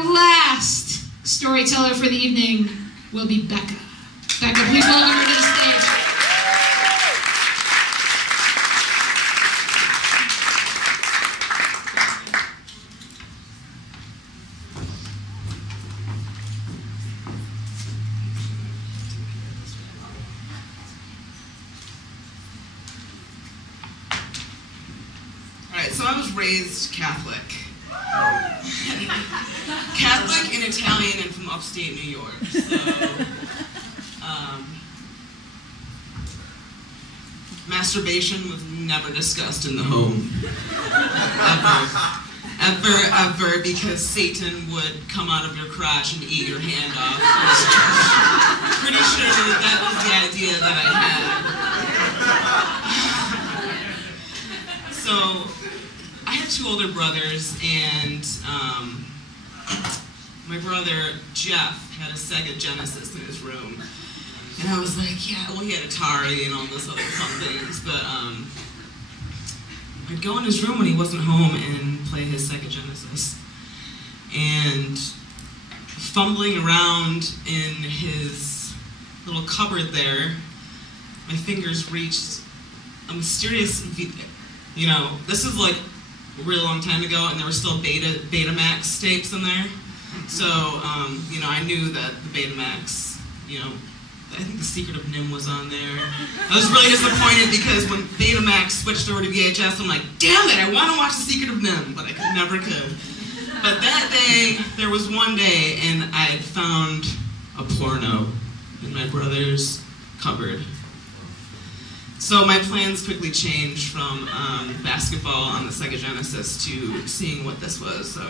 our last storyteller for the evening will be Becca. Becca, please welcome her to the stage. So I was raised Catholic. Catholic and Italian and from upstate New York. So, masturbation was never discussed in the home. Ever, because Satan would come out of your crotch and eat your hand off. Pretty sure that was the idea that I had. So, I have two older brothers, and my brother Jeff had a Sega Genesis in his room, and I was like, yeah, well, he had Atari and all those other fun things, but I'd go in his room when he wasn't home and play his Sega Genesis, and fumbling around in his little cupboard there, my fingers reached a mysterious, you know, this is like a real long time ago, and there were still Betamax tapes in there. So, you know, I knew that the Betamax, you know, I think The Secret of NIMH was on there. I was really disappointed because when Betamax switched over to VHS, I'm like, damn it, I want to watch The Secret of NIMH, but I never could. But that day, there was one day, and I had found a porno in my brother's cupboard. So my plans quickly changed from basketball on the Sega Genesis to seeing what this was, so.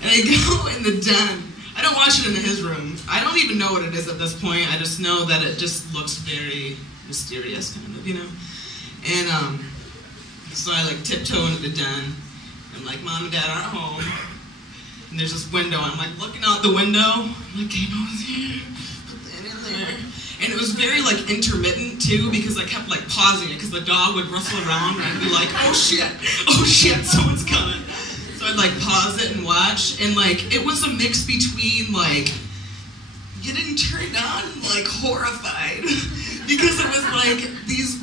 And I go in the den. I don't watch it in his room. I don't even know what it is at this point. I just know that it just looks very mysterious, kind of, you know? And so I like tiptoe into the den. I'm like, Mom and Dad aren't home. And there's this window. I'm like looking out the window. I'm like, okay, no one's here. Put that in there. And it was very like intermittent too, because I kept like pausing it because the dog would rustle around and I'd be like, oh shit, someone's coming. So I'd like pause it and watch, and like it was a mix between like getting turned on and like horrified, because it was like these,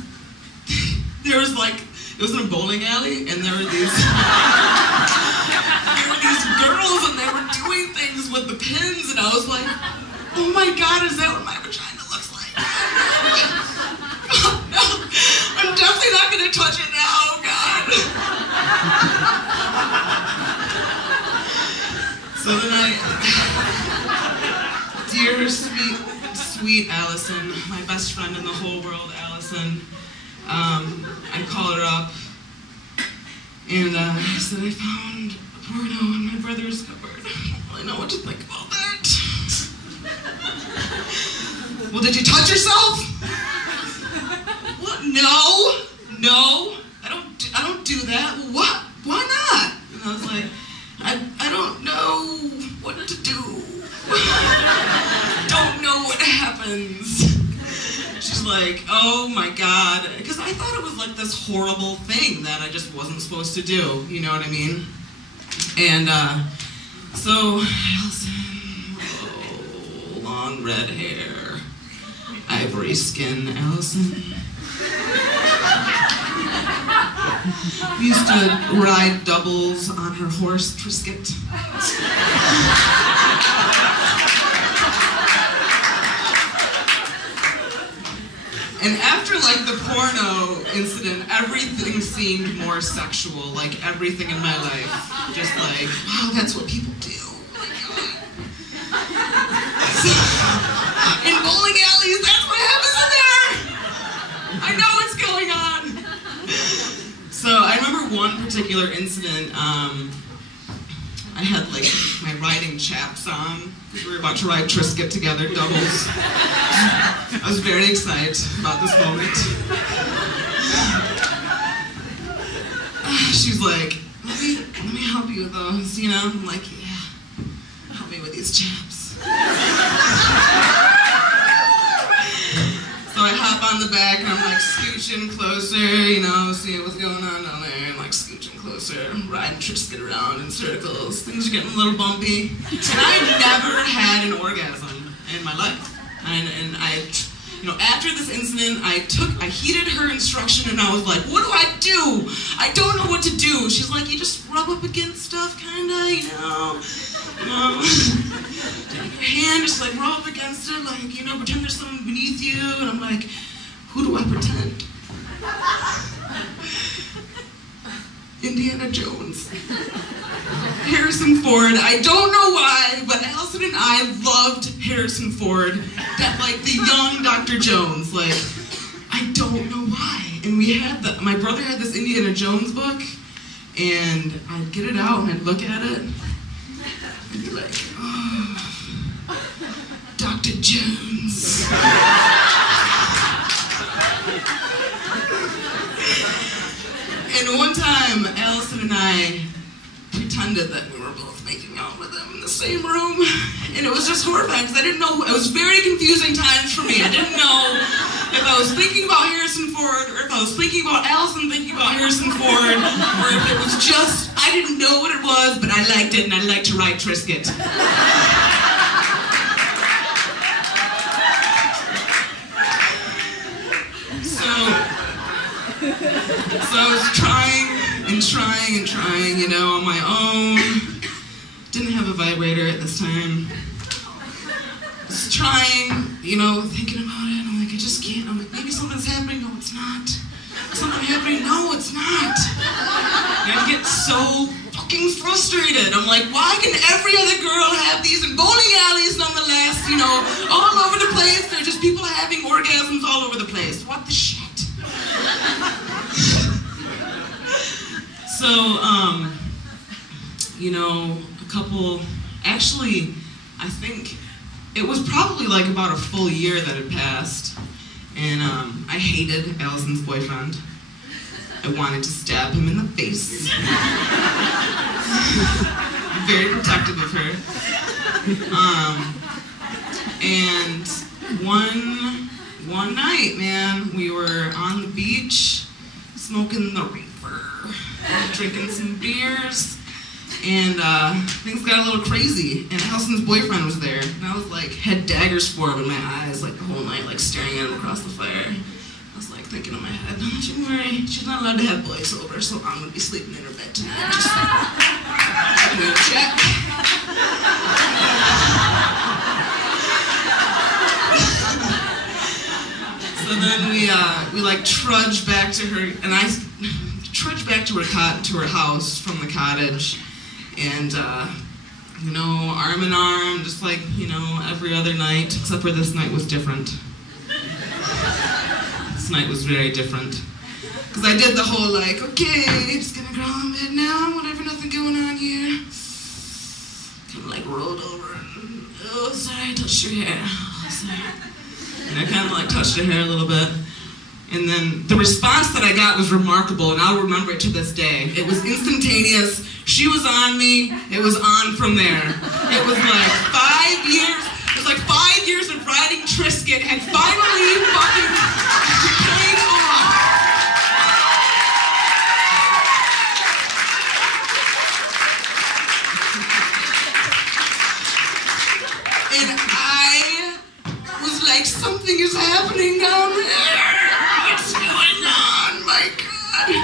there was like, it was in a bowling alley, and there were these girls, and they were doing things with the pins, and I was like, oh my God, is that what my vagina looks like? Oh, no, I'm definitely not gonna touch it now, God. So then dear sweet Allison, my best friend in the whole world, Allison, I call her up, and I said, I found a porno in my brother's cupboard. I don't really know what to think about that. Well, did you touch yourself? What? No, I don't do that. Well, what? Why not? And I was like, I don't know what to do. Don't know what happens. She's like, oh my God. Because I thought it was like this horrible thing that I just wasn't supposed to do. You know what I mean? And so, Allison, oh, long red hair, ivory skin, Allison. We used to ride doubles on her horse, Triscuit. And after like the porno incident, everything seemed more sexual, like everything in my life. Just like, wow, that's what people do. Oh my God. So, in bowling alleys, that's what happens in there. I know what's going on. So I remember one particular incident. I had like my riding chaps on. We were about to ride Triscuit together, doubles. I was very excited about this moment. She's like, let me help you with those, you know? I'm like, yeah, help me with these chaps. So I hop on the back and I'm like, like scooching closer, you know, seeing what's going on down there, and like scooching closer, riding Triscuit around in circles. Things are getting a little bumpy. And I never had an orgasm in my life. And I, you know, after this incident, I heeded her instruction, and I was like, what do I do? I don't know what to do. She's like, you just rub up against stuff, kinda, you know. Take your hand, just like rub up against it, like, you know, pretend there's someone beneath you. And I'm like, who do I pretend? Indiana Jones. Harrison Ford. I don't know why, but Allison and I loved Harrison Ford. That, like, the young Dr. Jones. Like, I don't know why. And we had my brother had this Indiana Jones book, and I'd get it out and I'd look at it and be like, oh, Dr. Jones. And one time, Allison and I pretended that we were both making out with him in the same room, and it was just horrifying because I didn't know. It was very confusing times for me. I didn't know if I was thinking about Harrison Ford, or if I was thinking about Allison thinking about Harrison Ford, or if it was just, I didn't know what it was, but I liked it, and I liked to ride Triscuit. So I was trying, you know, on my own. Didn't have a vibrator at this time. Was trying, you know, thinking about it. I'm like, I just can't. I'm like, maybe something's happening. No, it's not. Something happening. No, it's not. And I get so fucking frustrated. I'm like, why can every other girl have these in bowling alleys nonetheless, you know, all over the place? They're just people having orgasms all over the place. What the shit? So, you know, actually, I think it was probably like about a full year that had passed, and I hated Allison's boyfriend. I wanted to stab him in the face. Very protective of her. And one night, man, we were on the beach, smoking the reefer, drinking some beers, and things got a little crazy, and Allison's boyfriend was there, and I was like, had daggers for him in my eyes, like the whole night, like staring at him across the fire. I was like thinking in my head, don't worry, she's not allowed to have boys over, so I'm gonna be sleeping in her bed tonight, just doing a check. So then we like trudged back to her, and I trudged back to her house from the cottage, and you know, arm in arm, just like, you know, every other night, except for this night was different. This night was very different, because I did the whole like, okay, just gonna crawl in bed now, whatever, nothing going on here. Kind of like rolled over, and, oh, sorry, I touched your hair. Oh, sorry. And I kind of like touched her hair a little bit. And then the response that I got was remarkable, and I'll remember it to this day. It was instantaneous. She was on me. It was on from there. It was like 5 years. It was like 5 years of riding Triscuit had finally fucking paid off. And I was like, something is happening down there. What's going on? My God.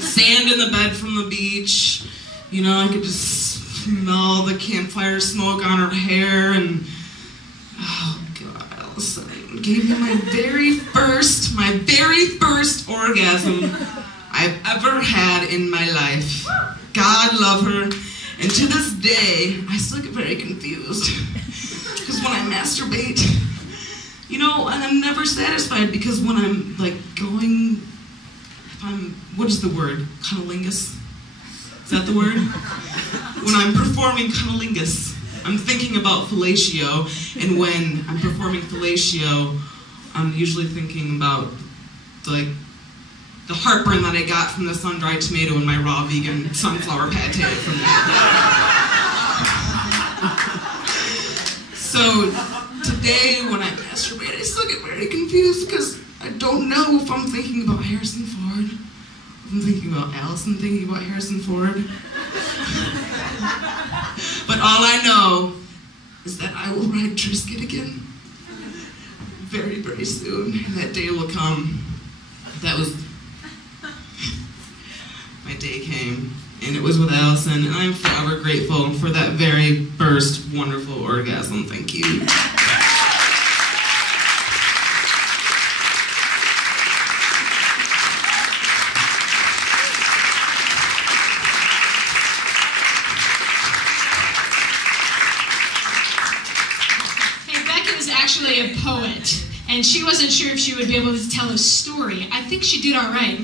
Sand in the bed from the beach. You know, I could just smell the campfire smoke on her hair, and oh God, Allison gave me my very first orgasm I've ever had in my life. God love her. And to this day, I still get very confused. Because when I masturbate, you know, and I'm never satisfied, because when I'm like going, what is the word? Cunnilingus? Is that the word? When I'm performing cunnilingus, I'm thinking about fellatio, and when I'm performing fellatio, I'm usually thinking about like the heartburn that I got from the sun-dried tomato and my raw vegan sunflower pate from that. So today when I masturbate, I still get very confused because I don't know if I'm thinking about Harrison Ford, if I'm thinking about Allison thinking about Harrison Ford. But all I know is that I will ride Triscuit again very, very soon, and that day will come. That was, my day came, and it was with Allison, and I'm forever grateful for that very first wonderful orgasm. Thank you. Actually a poet, and she wasn't sure if she would be able to tell a story. I think she did all right.